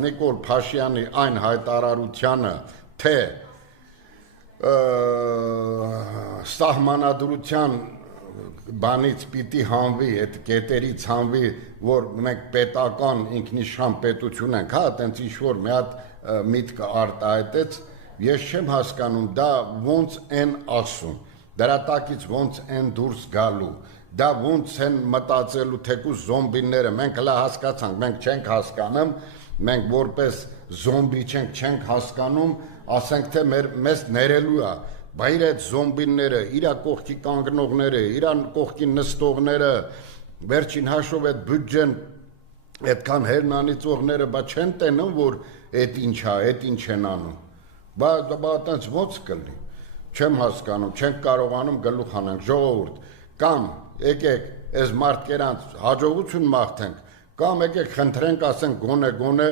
Նիկոլ Փաշյանի այն հայտարարությանը, թե սահմանադրության բանից պիտի հանվի, այդ կետերից հանվի, որ մենք պետական ինքնիշխան պետություն ենք, հա, տենց ինչ-որ մի հատ միտքը արտահայտեց, ես չեմ հասկանում, դա ոնց են ասում, դրա տակից ոնց են դուրս գալու, դա ոնց են մտածելու թեկուզ զոմբիները, մենք հլա հասկացանք, մենք չենք հասկանում, մենք որպես զոմբի չենք հասկանում, ասենք թե մեզ ներելու է, բայց այդ զոմբիները, իրա կողքի կանգնողները, իրան կողքի նստողները, վերջին հաշվով այդ բյուջեն, այդքան հերնանիծողները, բա չեն տենում, որ այդ ինչ է, այդ ինչ են անում, բա այտենց ոնց կլինի, չեմ հասկանում, չենք կարողանում գլուխ հանենք, ժողովուրդ, կամ եկեք այս մարդկերանց հաջողություն մաղթենք, կամ եկեք խնդրենք, ասենք գոնե